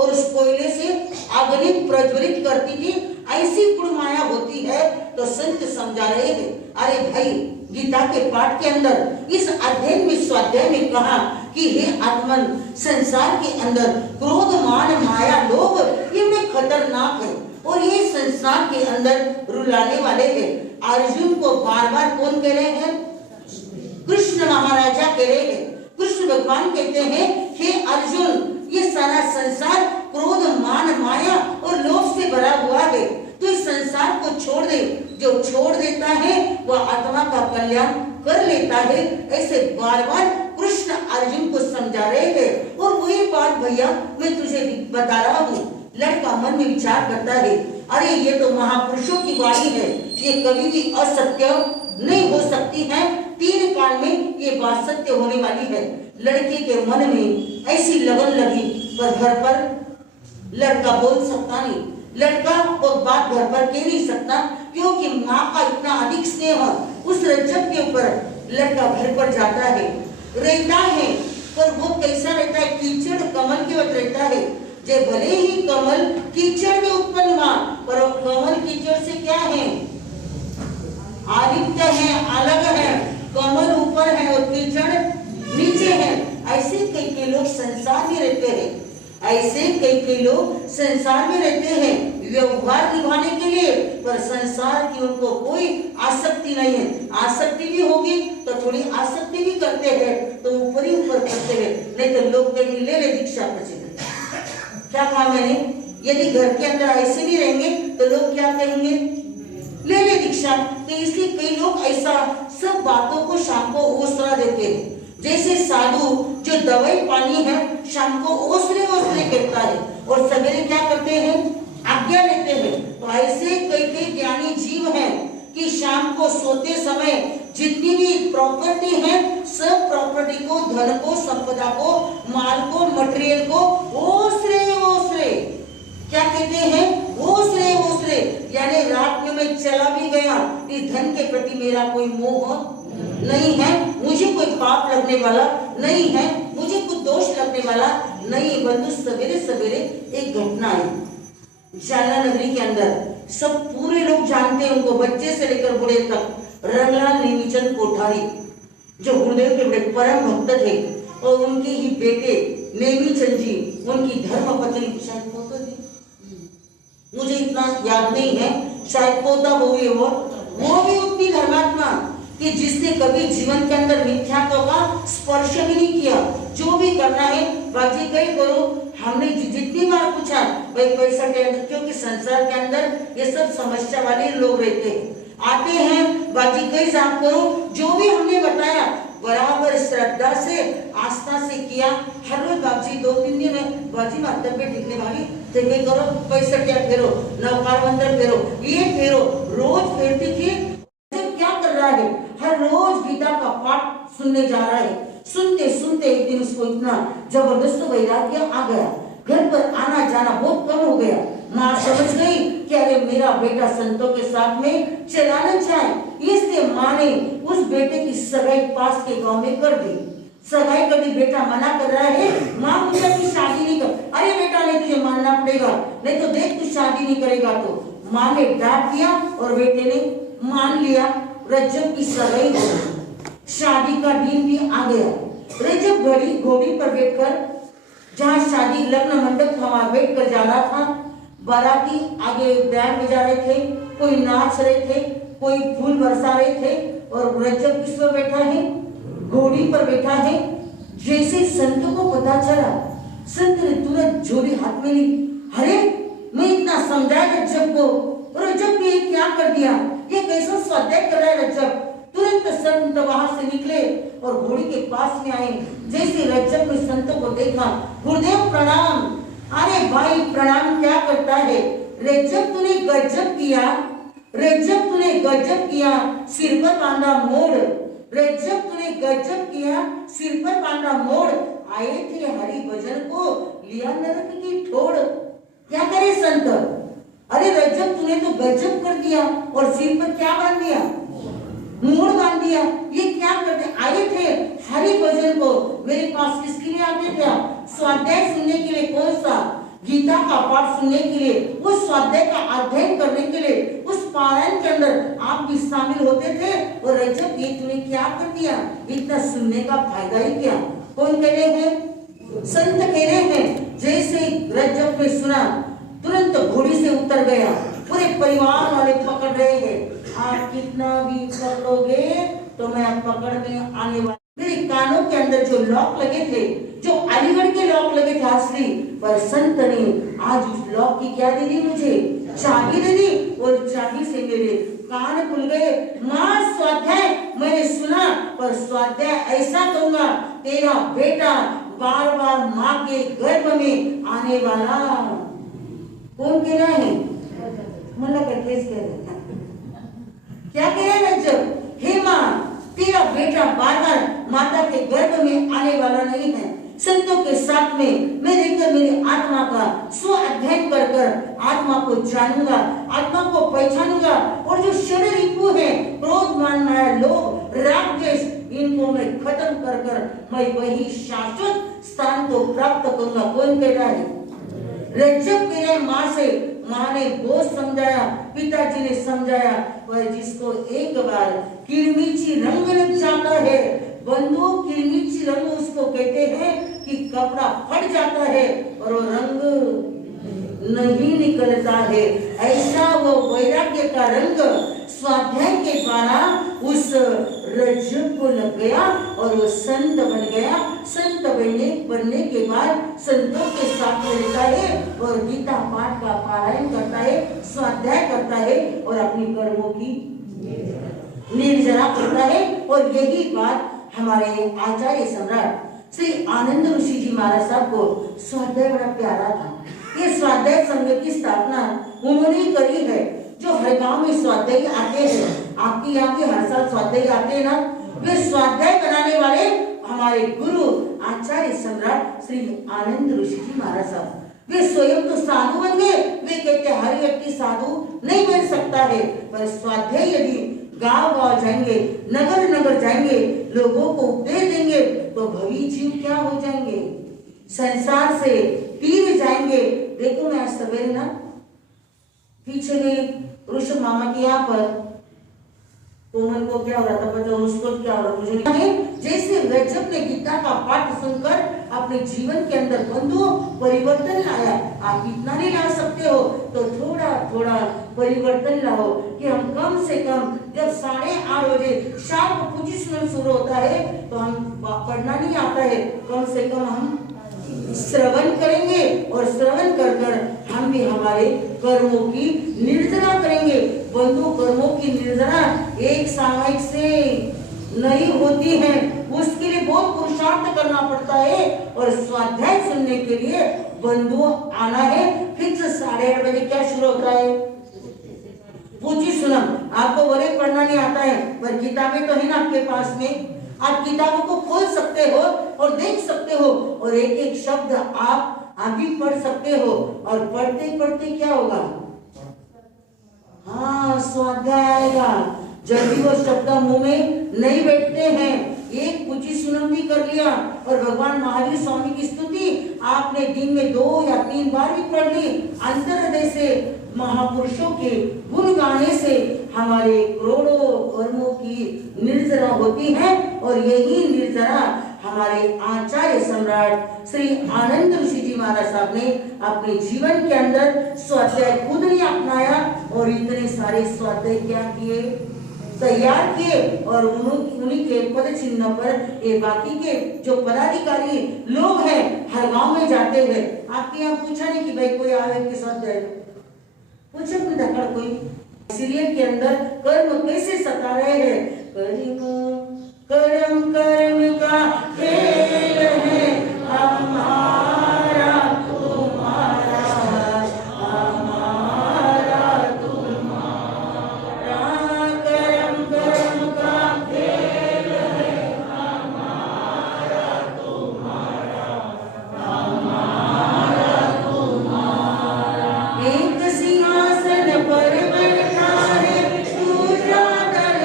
और उस कोयले से अग्नि प्रज्वलित करती थी, ऐसी गुण माया होती है। तो संत समझा रहे हैं, अरे भाई गीता के पाठ के अंदर इस अध्ययन में स्वाध्याय में कहा कि हे आत्मन, संसार के अंदर क्रोध मान माया लोभ ये बड़े खतरनाक है और ये संसार के अंदर रुलाने वाले हैं। अर्जुन को बार बार कौन कह रहे हैं? कृष्ण महाराजा कह रहे हैं। कृष्ण भगवान कहते हैं, हे अर्जुन, ये सारा संसार क्रोध मान माया और लोभ से भरा हुआ है, तो इस संसार को छोड़ दे। जो छोड़ देता है वह आत्मा का कल्याण कर लेता है। ऐसे बार बार कृष्ण अर्जुन को समझा रहे हैं। और वही बात भैया मैं तुझे बता रहा हूँ। लड़का मन में विचार करता है, अरे ये तो महापुरुषों की वाणी है, ये कभी भी असत्य नहीं हो सकती है। 3 काल में ये बात सत्य होने वाली है। लड़के के मन में ऐसी लगन लगी, पर घर पर लड़का बोल सकता नहीं, लड़का वो बात घर पर कह नहीं सकता, क्योंकि माँ का इतना अधिक स्नेह उस रज्जब के ऊपर। लड़का घर पर जाता है, रहता है, पर वो कैसा रहता है? कीचड़ कमल के वक्त रहता है। जे भले ही कमल कीचड़ में उत्पन्न हुआ, पर कमल कीचड़ से क्या है? आदित्य है, अलग है। कमल ऊपर है और कीचड़ नीचे है। ऐसे कई लोग संसार में रहते हैं, ऐसे कई लोग संसार में रहते हैं व्यवहार निभाने के लिए, पर संसार की उनको कोई आसक्ति नहीं है। आसक्ति भी होगी तो थोड़ी आसक्ति भी करते हैं, तो ऊपर ही ऊपर करते हैं। नहीं तो लोग कहेंगे ले ले दीक्षा प्रचित। क्या कहा मैंने? यदि घर के अंदर ऐसे नहीं रहेंगे तो लोग क्या कहेंगे? ले ले दीक्षा। तो इसलिए कई लोग ऐसा सब बातों को शाम को ओसरा देते हैं। जैसे साधु जो दवाई पानी है शाम को ओसरे ओसरे करता है और सवेरे क्या करते हैं? आज्ञा लेते हैं। तो ऐसे कई ज्ञानी जीव हैं कि शाम को सोते समय जितनी भी प्रॉपर्टी है सब प्रॉपर्टी को, धन को, संपदा को, माल को, मटेरियल को ओसरे ओसरे, क्या कहते हैं? ओसरे ओसरे, यानी रात में मैं चला भी गया, इस धन के प्रति मेरा कोई मोह नहीं है, मुझे कोई पाप लगने वाला नहीं है, मुझे कुछ दोष लगने वाला नहीं। बंधु सवेरे सवेरे एक घटना है जालना नगरी के अंदर, सब पूरे लोग जानते हैं उनको, बच्चे से लेकर बूढ़े तक। रंगलाल नेमीचंद कोठारी जो गुरुदेव के बड़े परम भक्त थे, और उनके ही बेटे नेमीचंद जी, उनकी धर्म पत्नी, शायद पोता थी, मुझे इतना याद नहीं है, शायद पोता वो भी उतनी धर्मात्मा कि जिसने कभी जीवन के अंदर मिथ्यात्व का स्पर्श भी नहीं किया। जो भी करना है बाजी कई करो। हमने जितनी बार पूछा भाई पैसा के अंदर, क्योंकि संसार के अंदर ये सब समस्या वाले लोग रहते हैं, आते हैं बाजी कई साफ करो। जो भी हमने बताया बराबर श्रद्धा से आस्था से किया। हर रोज बाजी 2-3 दिन में बाजी में तबियत ठीक नहीं भागी, तो करो पैसा क्या फेरो, नवकार मंत्र फेरो, ये फेरो, रोज फेरती थी। क्या कर रहा है? हर रोज गीता का पाठ सुनने जा रहा है। सुनते सुनते एक दिन उसको इतना जबरदस्त वैराग्य आ गया, घर पर आना जाना बहुत कम हो गया। माँ समझ गई कि अरे मेरा बेटा संतों के साथ में चलाना चाहे, इसलिए माँ ने उस बेटे की सगाई पास के गांव में कर दी। सगाई कर दी, बेटा मना कर रहा है, माँ मुझे अपनी शादी नहीं कर। अरे बेटा नहीं, तुझे मानना पड़ेगा, नहीं तो देख तू शादी नहीं करेगा। तो माँ ने डांट दिया और बेटे ने मान लिया। रज्जब की सगाई हो गई, शादी का दिन भी आ गया। रज्जब घोड़ी पर बैठकर जहाँ शादी लग्न मंडप था वहां बैठ कर जा रहा था। बाराती आगे बैंड बजा रहे थे, कोई नाच रहे थे, कोई फूल बरसा रहे थे, और रज्जब किस पर बैठा है? घोड़ी पर बैठा है। जैसे संत को पता चला, संत ने तुरंत झोली हाथ में ली। अरे मैं इतना समझाया रज्जब को, रज्जब ने क्या कर दिया? ये कैसा स्वाध्याय कर रहा है रज्जब? तुरंत संत वहां से निकले और घोड़ी के पास में आए। जैसे रज्जब ने संत को देखा, गुरुदेव प्रणाम। अरे भाई प्रणाम क्या करता है? रज्जब तूने गजब किया, रज्जब तूने गजब किया, सिर पर बांधा मोड़। रज्जब तूने गजब किया, सिर पर बांधा मोड़। आए थे हरि भजन को, लिया नरक की ठोड़। क्या करे संत? अरे रज्जब तूने तो गजब कर दिया, और सिर पर क्या बांध दिया? मोड़ बांध दिया। ये क्या करते? आए थे हरि भजन को। मेरे पास किसके लिए आते थे आप? स्वाध्याय सुनने के लिए। कौन सा? गीता गीता का पाठ सुनने के लिए, उस स्वाध्याय का अध्ययन करने के लिए, उस पारायण के अंदर आप भी शामिल होते थे। और रज्जब ये तूने क्या कर दिया, इतना सुनने का फायदा ही क्या। कौन कह रहे हैं? संत कह रहे हैं। जैसे रज्जब ने सुना तुरंत घोड़ी से उतर गया, पूरे परिवार वाले पकड़ रहे हैं। आप कितना भी पकड़ोगे तो मैं पकड़ने आने वाला। मेरे कानों के अंदर जो लॉक लगे थे, जो अलीगढ़ के लॉक लगे थे असली, पर संत ने आज उस लॉक की क्या दे दी, मुझे चाबी दे दी। और चाबी से मेरे कान खुल गए। मां स्वाध्याय मैंने सुना, पर स्वाध्याय ऐसा कहूंगा, तेरा बेटा बार बार माँ के गर्भ में आने वाला। कौन कह रहा है? मतलब कैसे कह रहे हैं? क्या कह रहे हैं रज्जब? हे माँ, तेरा बेटा बार बार माता के गर्भ में आने वाला नहीं है। संतों के साथ में मैं रहकर मेरी आत्मा का स्व अध्ययन कर कर आत्मा को जानूंगा, आत्मा को पहचानूंगा। और जो षड रिपु है, क्रोध, मान, माया, लोभ, राग, द्वेष, इनको मैं खत्म कर कर मैं वही शाश्वत स्थान को प्राप्त करूंगा। कौन कह रहा है? रज्जब कह रहे माँ से। माँ ने बहुत समझाया, पिताजी ने समझाया, पर जिसको एक बार किरमिची रंग लग जाता है, बंधु, किरमिची रंग उसको कहते हैं कि कपड़ा फट जाता है और वो रंग नहीं निकलता है। ऐसा वो वैराग्य का रंग स्वाध्याय के द्वारा उस रज्जब को लग गया और वो संत बन गया। संत बनने के बाद संतों के साथ रहता है और गीता पाठ का पारायण करता है, स्वाध्याय करता है और अपनी कर्मों की निर्जरा करता है। और यही बात हमारे आचार्य सम्राट श्री आनंद ऋषि जी महाराज साहब को स्वाध्याय बड़ा प्यारा था। ये स्वाध्याय संघ की स्थापना उन्होंने करी है। जो हर गांव में स्वाध्याय आते हैं, आपकी यहाँ के हर साल स्वाध्याय आते हैं ना, वे स्वाध्याय बनाने वाले हमारे गुरु आचार्य सम्राट श्री आनंद ऋषि जी महाराज साहब। वे स्वयं तो साधु बन गए। वे कहते हर व्यक्ति साधु नहीं बन सकता है, पर स्वाध्याय यदि गांव गांव जाएंगे, नगर नगर जाएंगे, लोगों को उपदेश देंगे तो भवी जीव क्या हो जाएंगे, संसार से तीर जाएंगे। देखो मैं आज सवेरे ना पीछे गई ऋषभ मामा के यहाँ पर, तो मन को क्या हो रहा था पता, उसको क्या हो रहा मुझे नहीं। जैसे रज्जब ने गीता का पाठ सुनकर अपने जीवन के अंदर बंधु परिवर्तन लाया। आप इतना नहीं ला सकते हो तो थोड़ा थोड़ा परिवर्तन लाओ कि हम कम से कम जब 8:30 बजे शाम को पोजीशन शुरू होता है तो हम पढ़ना नहीं आता है, कम से कम हम श्रवण करेंगे और श्रवण कर कर हम भी हमारे कर्मों की निर्जरा करेंगे। बंधु, कर्मों की निर्जरा एक सामयिक से नहीं होती है, उसके लिए बहुत पुरुषार्थ करना पड़ता है। और स्वाध्याय सुनने के लिए बंधु आना है। फिक्स 8:30 बजे क्या शुरू होता है? पूछी सुनम। आपको बोले पढ़ना नहीं आता है, पर किताबें तो है ना आपके पास में, आप किताबों को खोल सकते हो और देख सकते हो और एक एक शब्द आप भी पढ़ सकते हो। और पढ़ते पढ़ते क्या होगा? हाँ, स्वाध्याय आएगा। जब भी वो शब्द मुंह में नहीं बैठते हैं, एक पूछी सुनम भी कर लिया और भगवान महावीर स्वामी की स्तुति आपने दिन में 2 या 3 बार भी पढ़ ली। अंतर्हृदय से महापुरुषों के गुण गाने से हमारे करोड़ों कर्मों की निर्जरा होती है। और यही निर्जरा हमारे आचार्य सम्राट श्री आनंद ऋषि जी महाराज साहब ने अपने जीवन के अंदर स्वाध्याय खुद ने अपनाया और इतने सारे स्वाध्याय क्या किए, तैयार किए। और उन्हीं के पद चिन्ह पर ये बाकी के जो पदाधिकारी लोग हैं हर गांव में जाते हैं। आपके यहाँ पूछा नहीं कि भाई कोई आवे के साथ जाए, पूछे कोई धक्का कोई सीरियल के अंदर कर्म कैसे सता रहे हैं? कर्म कर्म का खेल है हमारा तुम्हारा, हमारा तुम्हारा। कर्म कर्म का खेल है हमारा तुम्हारा, हमारा तुम्हारा। एक सिंहासन पर बैठा है दूसरा दल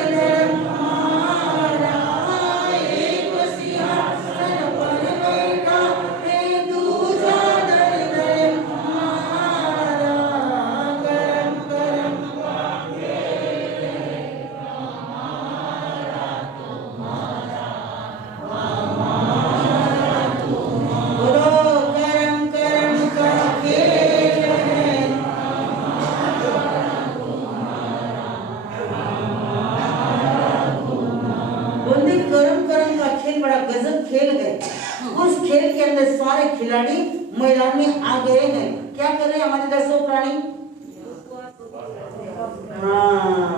हमारा, एक सिंहासन पर आ गए हैं। क्या कर रहे हैं हमारे 10 प्राणी? हाँ,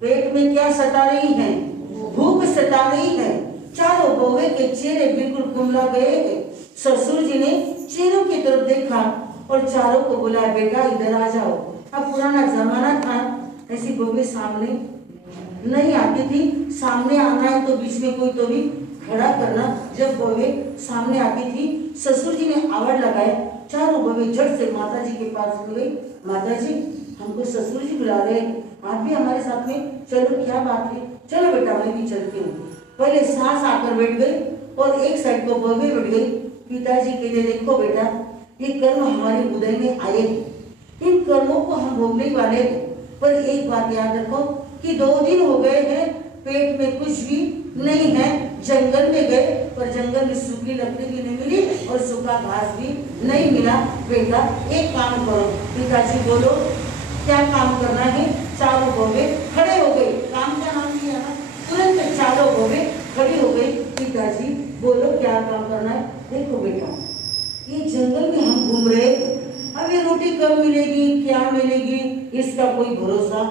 पेट में क्या सता रही है? भूख सता रही है। चारों बउए के चेहरे बिल्कुल कुमला गए हैं। ससुर जी ने चेहरों की तरफ देखा और चारों को बुलाया, बेटा इधर आ जाओ। अब पुराना जमाना था, ऐसी बउए सामने नहीं आती थी। सामने आना है तो बीच में कोई तो भी खड़ा करना। जब बउए सामने आती थी, ससुर जी ने आवाज लगाया। चारों बउए झट से माता जी के पास गई। माता जी, हमको ससुर जी बुला रहे हैं, आप भी हमारे साथ में चलो। क्या बात है? चलो बेटा, मैं भी चलती हूँ। पहले सास आकर बैठ गई और एक साइड को बउए बैठ गई। पिताजी कहते, देखो बेटा, ये कर्म हमारे उदय में आए, इन कर्मों को हम भोगने वाले हैं। पर एक बात याद रखो कि 2 दिन हो गए हैं, पेट में कुछ भी नहीं है। जंगल में गए पर जंगल में सूखी लकड़ी भी नहीं मिली और सूखा घास भी नहीं मिला। बेटा एक काम करो। पिताजी बोलो क्या काम करना है? चारों बउए खड़े हो गए। काम का नाम लिया ना, तुरंत चारों बउए खड़ी हो गई। पिताजी बोलो क्या काम करना है? देखो बेटा, ये जंगल में हम घूम रहे थे, अब ये रोटी कब मिलेगी, क्या मिलेगी, इसका कोई भरोसा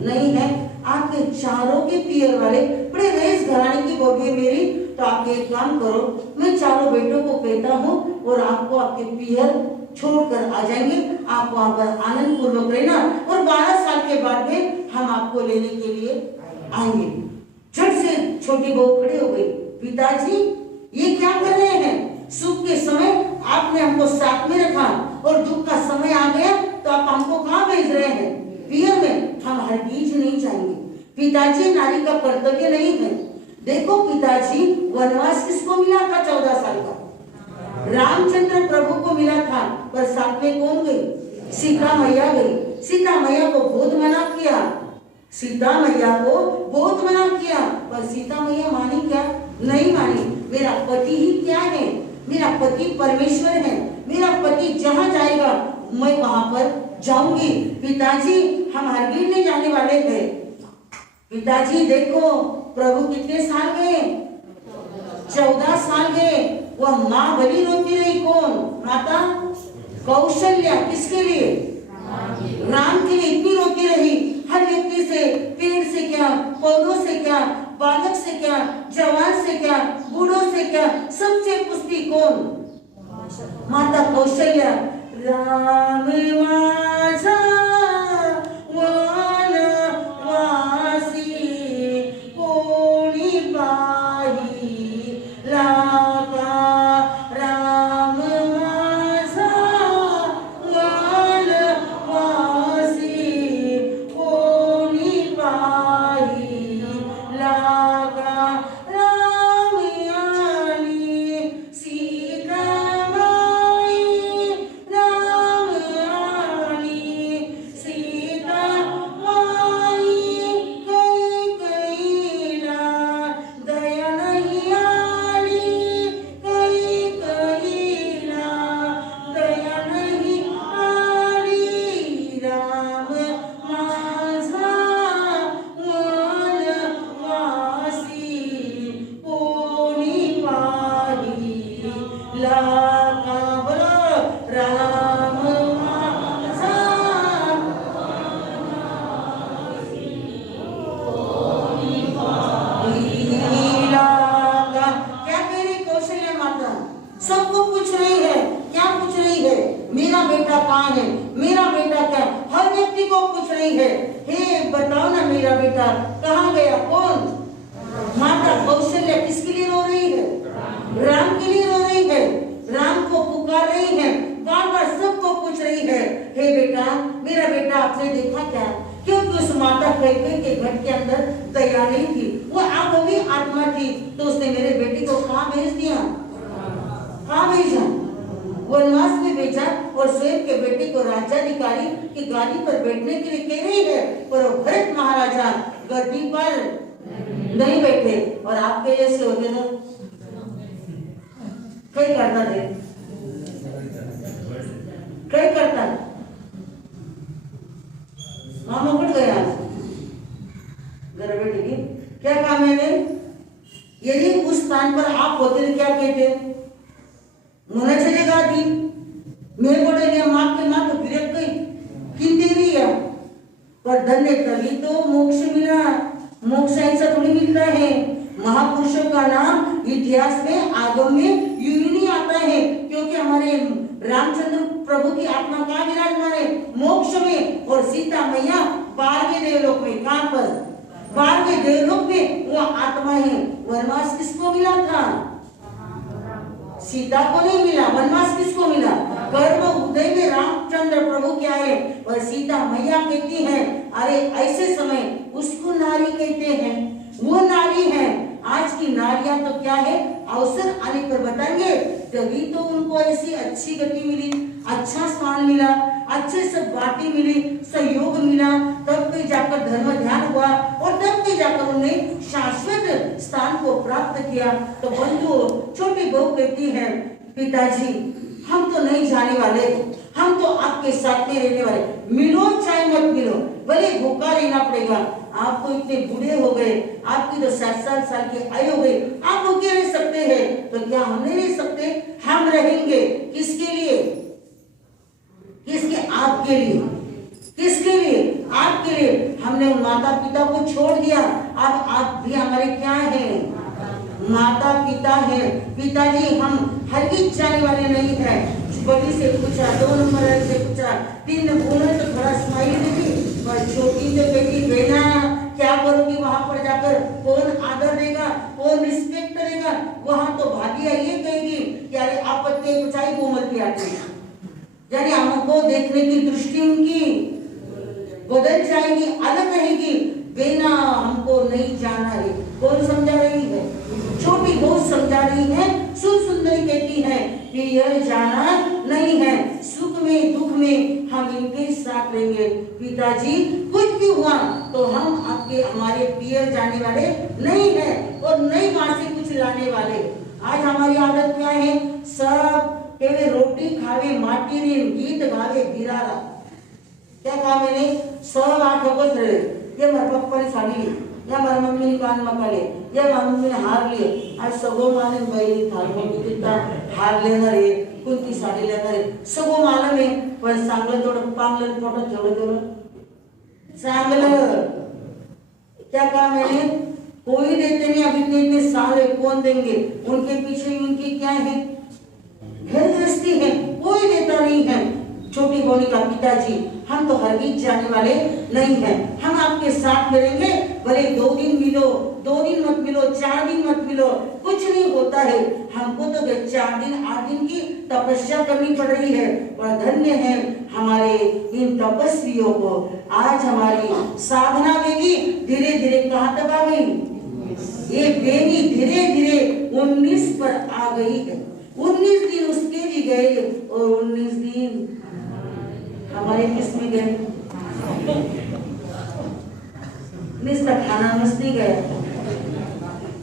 नहीं है। आपके चारों के पियर वाले बड़े रईस घराने की बहू है मेरी, तो आप एक काम करो, मैं चारों बेटों को कहता हूँ और आपको आपके पियर छोड़कर आ जाएंगे। आप वहां पर आनंद पूर्वक रहना और 12 साल के बाद में हम आपको लेने के लिए आएंगे। झट से छोटी बहू खड़ी हो गई। पिताजी ये क्या कर रहे हैं? सुख के समय आपने हमको साथ में रखा और दुख का समय आ गया तो आप हमको कहाँ भेज रहे हैं? पियर में। हम हरगिज नहीं जाएंगे। पिताजी, नारी का कर्तव्य नहीं है। देखो पिताजी, वनवास किसको मिला था? 14 साल का रामचंद्र प्रभु को मिला था, पर साथ में कौन गई? सीता मैया गई। सीता मैया को बहुत मना किया, सीता मैया को बहुत मना किया, पर सीता मैया मानी क्या? नहीं मानी। मेरा पति ही क्या है? मेरा पति परमेश्वर है। मेरा पति जहाँ जाएगा मैं वहां पर जाऊंगी। पिताजी हम हरगिज नहीं जाने वाले थे। पिताजी देखो, प्रभु कितने साल गए? 14 साल गए। वह माँ बलि रोती रही। कौन? माता कौशल्या। किसके लिए? राम के लिए इतनी रोती रही। हर व्यक्ति से, पेड़ से क्या, पौधों से क्या, बालक से क्या, जवान से क्या, बूढ़ों से क्या, सबसे पूछती कौन? माता कौशल्या। राम माझा वनवासी कोणी पाही लागा। राम माझा वनवासी कोणी पाही लागा। राम आणि सीता सबको पूछ रही है। क्या पूछ रही है? मेरा बेटा कहाँ है? मेरा बेटा क्या? हर व्यक्ति को पूछ रही है, हे बताओ ना मेरा बेटा कहाँ गया? कौन? माता कौशल्या किसके लिए रो रही है? राम के लिए रो रही है। राम को पुकार रही है, बार बार सबको पूछ रही है, हे बेटा मेरा बेटा आपने देखा क्या? क्योंकि उस माता कैकेयी के घर के अंदर दया नहीं थी, वो आगवी आत्मा थी, तो उसने मेरे बेटे को कहाँ भेज दिया? कहाँ भेजा? वनवास में भेजा और स्वयं के बेटे को राज्याधिकारी की गादी पर बैठने के लिए कह रही है, पर वो भरत महाराजा गद्दी पर नहीं बैठे। और आपके जैसे होते ना कई करता थे, कई करता मामा उठ गया घर बैठे की क्या काम है? यदि उस स्थान पर आप होते तो क्या कहते? मुनाच्या गादी मैं बोले लिया माँ के माँ तो गिरक गई किन दे रही है, पर धन्य तभी तो मोक्ष मिला। मोक्ष ऐसा थोड़ी मिलता है। महापुरुषों का नाम इतिहास में आगम में यूं ही नहीं आता है, क्योंकि हमारे रामचंद्र प्रभु की आत्मा कहाँ विराजमान है? मोक्ष में। और सीता मैया 12वें देवलोक में। कहाँ पर? 12वें देवलोक में वो आत्मा है। वनवास किसको मिला था? सीता को नहीं मिला। वनवास किसको मिला? गर्भ उदय में रामचंद्र प्रभु क्या है और सीता मैया कहती है। अरे ऐसे समय उसको नारी कहते हैं, वो नारी है। आज की नारियां तो क्या है, अवसर आने पर बताएंगे, तभी तो उनको ऐसी अच्छी गति मिली, अच्छा स्थान मिला, अच्छे सब बातें मिली, सहयोग मिला, तब कहीं जाकर धर्म ध्यान हुआ और तब कहीं जाकर उन्हें शाश्वत स्थान को प्राप्त किया। तो बंधु छोटी बहू कहती है, पिताजी हम तो नहीं जाने वाले, हम तो आपके साथ में रहने वाले, मिलो चाहे मत मिलो, भले भूखा रहना पड़ेगा। आप तो इतने बूढ़े हो गए, आपकी तो 60 साल की आयु हो गई, आप भूखे रह सकते हैं, तो क्या हम नहीं रह सकते? हम रहेंगे। किसके लिए? किसके? आपके लिए। किसके लिए? आपके लिए। हमने माता पिता को छोड़ दिया, अब आप भी हमारे क्या हैं? माता पिता है। पिताजी हम हरगिज जाने वाले नहीं है। बड़ी से पूछा, 2 नंबर से पूछा, 3 बोले तो थोड़ा स्माइल देगी, पर छोटी तो कहती बेटा क्या करोगी वहां पर जाकर? कौन आदर देगा, कौन रिस्पेक्ट करेगा? वहां तो भाभिया ये कहेगी कि अरे आपत्ति कुचाई कोमल आती है, यानी हमको देखने की दृष्टि उनकी बदल जाएगी, अलग रहेगी। बेना हमको नहीं जाना है। कौन समझा रही है? छोटी बहुत समझा रही है। सुंदरी कहती है कि यह जाना नहीं है, सुख में दुख में हम इनके साथ रहेंगे। पिताजी कुछ भी हुआ तो हम आपके हमारे पियर जाने वाले नहीं है और नहीं वहां से कुछ लाने वाले। आज हमारी आदत क्या है? सब केवे रोटी खावे माटी रे गीत गावे गिरारा। क्या कहा मैंने? 108 अगस्त रहे, ये मेरे पप्पा ने साड़ी ली, या मेरी मम्मी ने कान मकाले, या मेरी मम्मी ने हार लिए। आज सगो माने भाई थाल मम्मी कितना हार लेना रे, कुंती साड़ी लेना रे, सगो मालूम है, पर सांगल तोड़ पांगल फोटो जोड़ सांगल। क्या कहा मैंने? कोई देते नहीं। अब इतने साल है, कौन देंगे? उनके पीछे उनकी क्या है? घर गृहस्थी है, कोई देता नहीं है। छोटी बोनी का पिताजी हम तो हरगिज जाने वाले नहीं हैं, हम आपके साथ में रहेंगे। भले 2 दिन मिलो, 2 दिन मत मिलो, 4 दिन मत मिलो, कुछ नहीं होता है। हमको तो 4 दिन 8 दिन की तपस्या करनी पड़ रही है, पर धन्य है हमारे इन तपस्वियों को। आज हमारी साधना बेगी धीरे धीरे कहाँ तक आ गई? ये बेगी धीरे धीरे 19 पर आ गई है। 19 दिन उसके भी गए और 19 दिन हमारे किस में गए? निस्ता खाना मस्ती गए।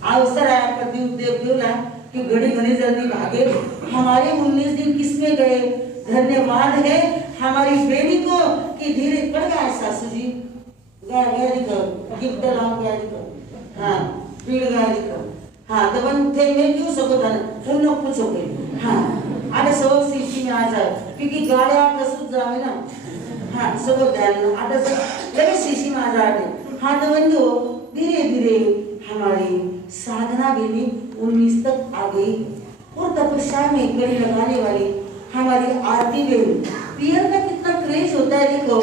अवसर आया प्रदीप देवला कि घड़ी घड़ी जल्दी भागे। हमारे 19 दिन किस में गए? धन्यवाद है हमारी बेटी को कि धीरे पड़ गया। सासू जी गया दिखो, गिफ्ट लाओ गया दिखो, हाँ पीड़ गया दिखो, हाँ तो बन थे मैं क्यों सको था उन लोग पूछोगे, हाँ अरे सब सीसी में आ जाए क्योंकि गाड़ी आप रसूद जावे ना, हाँ सब ध्यान आधा सब लगे सीसी में आ जाए। हाँ तो बंधु धीरे धीरे हमारी साधना भी 19 तक आ गई और तपस्या में कड़ी लगाने वाली हमारी आरती में पियर का कितना क्रेज होता है देखो।